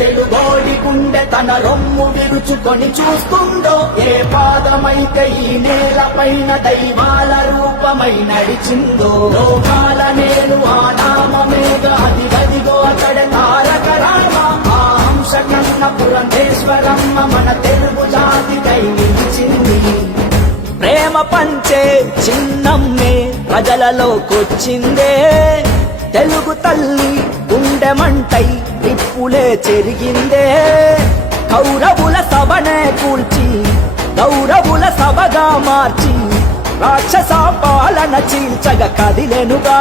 తెలుగోడి గుండె తన రొమ్ము విరుచుకొని చూస్తుందో, ఏ పాదమైతే ఈ నేలపైన దైవాల రూపమై నడిచిందో, లోకాల నేను ఆ నామమేగా అది గదిగో అతడే తారక రామ. ఆ హంస కన్న పురంధేశ్వరమ్మ మన తెలుగు జాతికై నిలిచింది. ప్రేమ పంచే చిన్నమ్మే ప్రజలలోకొచ్చిందే, తెలుగు తల్లి గుండెమంటై నిప్పులే చెరిగిందే. కౌరవుల సభనే కూల్చి గౌరవుల సభగా మార్చి రాక్షస పాలన చీల్చగ కదిలెనుగా.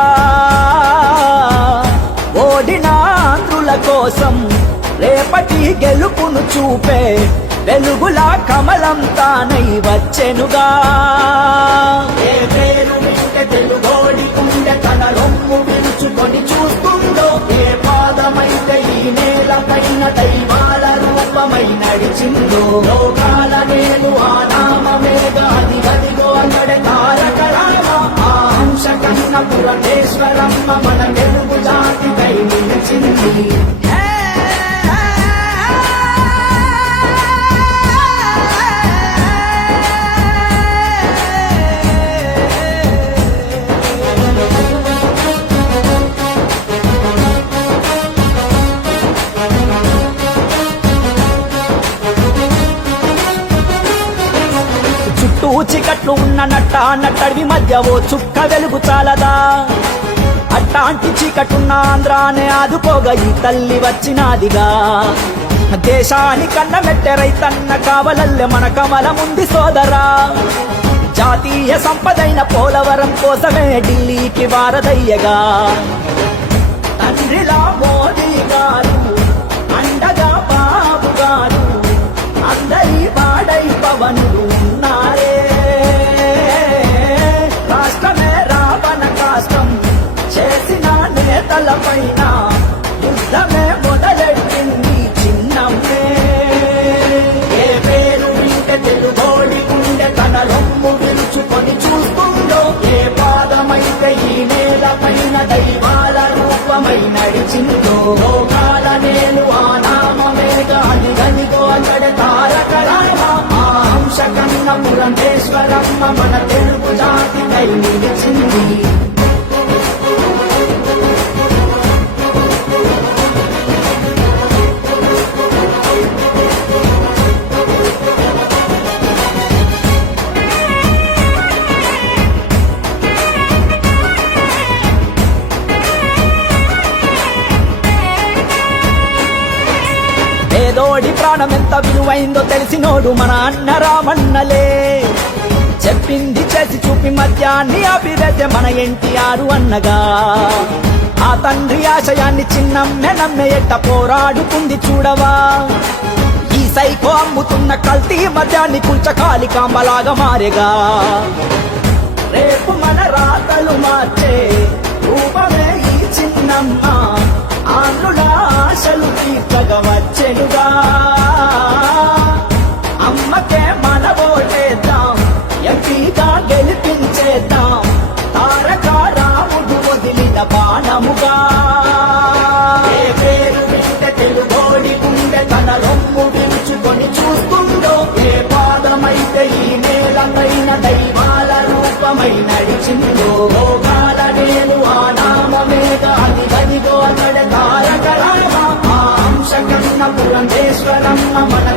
ఓడిన ఆంధ్రుల కోసం రేపటి గెలుపును చూపే వెలుగులా కమలం తానై వచ్చెనుగా. ఏ పేరు వింటే తెలుగోడి గుండె తన రొమ్ము విరుచుకొని చూస్తుందో, ఏ పాదమైతే ఈ నేలపైన దైవాల రూపమై నడిచిందో, లోకాల నేను ఆ నామమేగా అది గదిగో అతడే తారక రామ. ఆ హంస కన్న పురంధేశ్వరమ్మ మన తెలుగు జాతికై నిలిచింది. చీకట్లు ఉన్న నట్టడివి మధ్య ఓ చుక్క వెలుగు చాలదా. అట్టాంటి చీకటున్న ఆంధ్రానే ఆదుకోగా ఈ తల్లి వచ్చినాదిగా. దేశానికన్న మెట్టె రైతన్న కావలల్లె మన కమలముంది సోదరా. జాతీయ సంపదైన పోలవరం కోసమే ఢిల్లీకి వారదయ్యగా. తండ్రిలా మోదీ గారు అండగా బాబు గారు అందరి వాడై పవనులు ఉన్నారే. రాష్ట్రమే రావణ కాష్టం చేసిన నేతలపైన యుద్ధమే మొదలెట్టింది చిన్నమ్మే. ఏ పేరు వింటే తెలుగోడి గుండె తన రొమ్ము విరుచుకొని చూస్తుందో, ఏ పాదమైతే ఈ నేలపైన దైవాల రూపమై నడిచిందో, లోకాల నేను ఆ నామమేగా అది గదిగో అతడే తారక రామ. ఆ హంస కన్న పురంధేశ్వరమ్మ మన తెలుగు జాతికై నిలిచింది. పేదోడి ప్రాణం ఎంత విలువైందో తెలిసినోడు మన అన్న రామన్నలే. చెప్పింది చేసి చూపి మధ్యాన్ని అభివృద్ధి మన ఎన్టీఆర్ అన్నగా. ఆ తండ్రి ఆశయాన్ని చిన్నమ్మె నమ్మె ఎట్ట పోరాడుతుంది చూడవా. ఈ సైకో అమ్ముతున్న కల్తీ మద్యాన్ని కూల్చకాలి కాంబలాగా మారేగా. రేపు మన రాతలు మార్చే రూపమే ఈ చిన్నమ్మ, ఆంధ్రుల ఆశలు తీర్చగా వచ్చెనుగా. అమ్మకే మన ఓటేద్దాం, ఎంపీగా గెలిపించేద్దాం, తారక రాముడు వదిలిన బాణముగా. ఏ పేరు వింటే తెలుగోడి గుండె తన రొమ్ము విరుచుకొని చూస్తుందో, ఏ పాదమైతే ఈ నేలపైన దైవాల రూపమై నడిచిందో, లోకాల నేను ఆ నామమేగా అది గదిగో అతడే తారక రామ. ఆ హంస కన్న పురంధేశ్వరమ్మ మన